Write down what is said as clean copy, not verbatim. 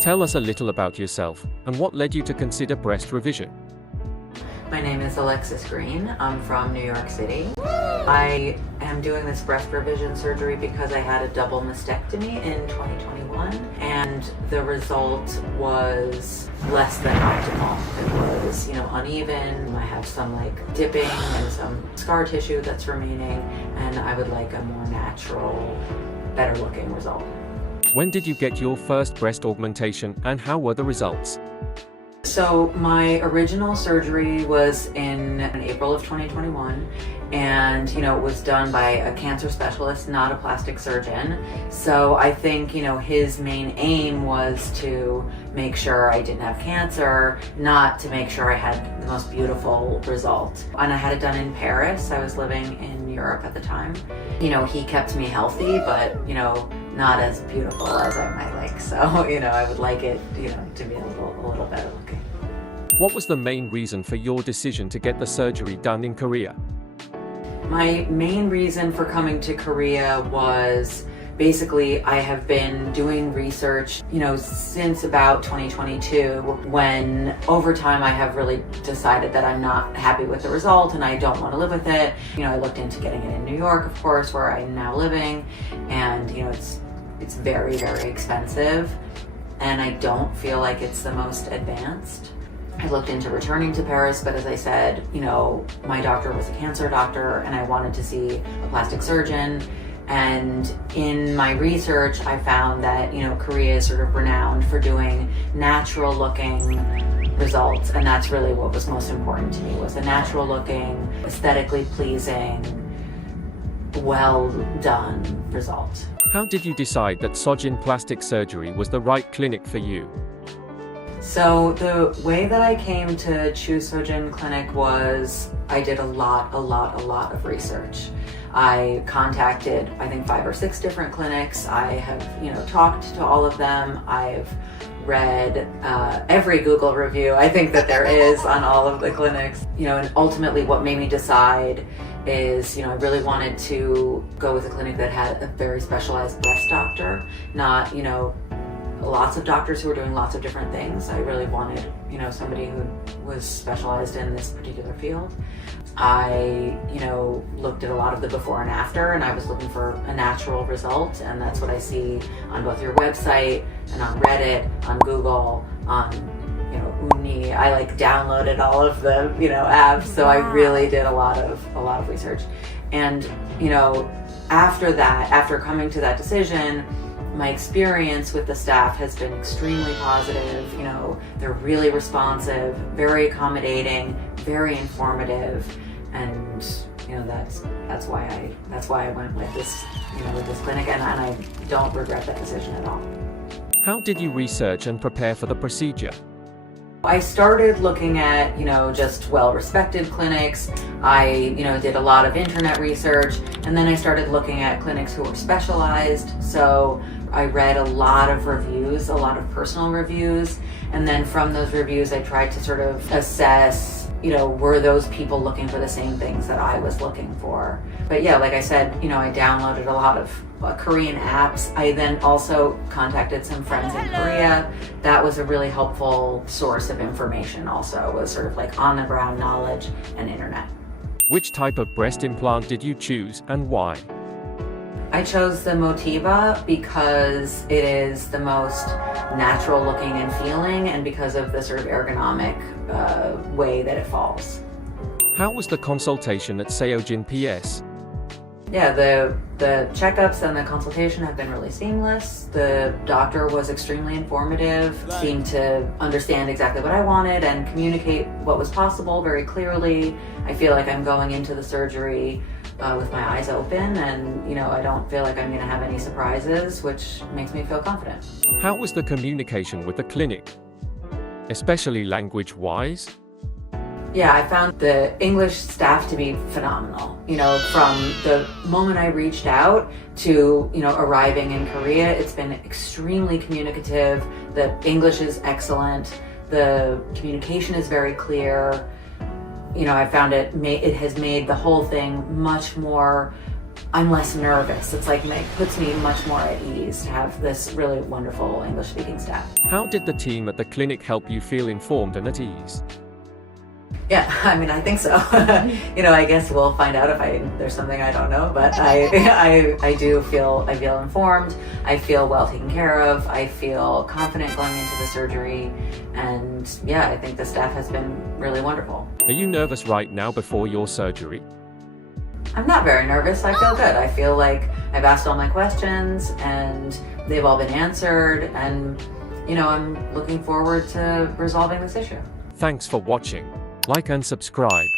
Tell us a little about yourself and what led you to consider breast revision. My name is Alexis Green. I'm from New York City. I am doing this breast revision surgery because I had a double mastectomy in 2021, and the result was less than optimal. It was, uneven. I have some dipping and some scar tissue that's remaining, and I would like a more natural, better looking result. When did you get your first breast augmentation and how were the results? So my original surgery was in April of 2021, and it was done by a cancer specialist, not a plastic surgeon. So I think his main aim was to make sure I didn't have cancer, not to make sure I had the most beautiful result. And I had it done in Paris. I was living in Europe at the time. He kept me healthy, but not as beautiful as I might like. So I would like it to be a little better looking. What was the main reason for your decision to get the surgery done in Korea? My main reason for coming to Korea was basically I have been doing research, since about 2022, when over time I have really decided that I'm not happy with the result and I don't want to live with it. I looked into getting it in New York, of course, where I'm now living, and it's very, very expensive, and I don't feel like it's the most advanced. I looked into returning to Paris, but as I said, my doctor was a cancer doctor and I wanted to see a plastic surgeon. And in my research, I found that, Korea is sort of renowned for doing natural looking results. And that's really what was most important to me, was a natural looking, aesthetically pleasing, well done result. How did you decide that Seojin plastic surgery was the right clinic for you? So the way that I came to choose Seojin Clinic was I did a lot of research. I contacted, I think, 5 or 6 different clinics. I have, talked to all of them. I've read every Google review I think that there is on all of the clinics. And ultimately what made me decide is, I really wanted to go with a clinic that had a very specialized breast doctor, not, lots of doctors who are doing lots of different things. I really wanted, somebody who was specialized in this particular field. I, looked at a lot of the before and after, and I was looking for a natural result, and that's what I see on both your website and on Reddit, on Google, on, Uni. I downloaded all of the, apps, so I really did a lot of research. And, after that, after coming to that decision, my experience with the staff has been extremely positive. They're really responsive, very accommodating, very informative, and that's why I went with this with this clinic, and I don't regret that decision at all. How did you research and prepare for the procedure? I started looking at, just well-respected clinics. I, did a lot of internet research, and then I started looking at clinics who were specialized. So I read a lot of reviews, a lot of personal reviews, and then from those reviews I tried to sort of assess, were those people looking for the same things that I was looking for. But yeah, like I said, I downloaded a lot of Korean apps. I then also contacted some friends in Korea. That was a really helpful source of information also, was sort of on the ground knowledge and internet. Which type of breast implant did you choose and why? I chose the Motiva because it is the most natural looking and feeling, and because of the sort of ergonomic way that it falls. How was the consultation at Seojin PS? Yeah, the checkups and the consultation have been really seamless. The doctor was extremely informative, seemed to understand exactly what I wanted and communicate what was possible very clearly. I feel like I'm going into the surgery with my eyes open, and I don't feel like I'm going to have any surprises, which makes me feel confident. How was the communication with the clinic, especially language-wise? Yeah, I found the English staff to be phenomenal. From the moment I reached out to, arriving in Korea, it's been extremely communicative. The English is excellent. The communication is very clear. I found it has made the whole thing much more I'm less nervous. It's like it puts me much more at ease to have this really wonderful English speaking staff. How did the team at the clinic help you feel informed and at ease? Yeah, I mean, I think so. I guess we'll find out if there's something I don't know, but I do feel informed. I feel well taken care of. I feel confident going into the surgery, and yeah, I think the staff has been really wonderful. Are you nervous right now before your surgery? I'm not very nervous. I feel good. I feel like I've asked all my questions and they've all been answered, and I'm looking forward to resolving this issue. Thanks for watching. Like and subscribe.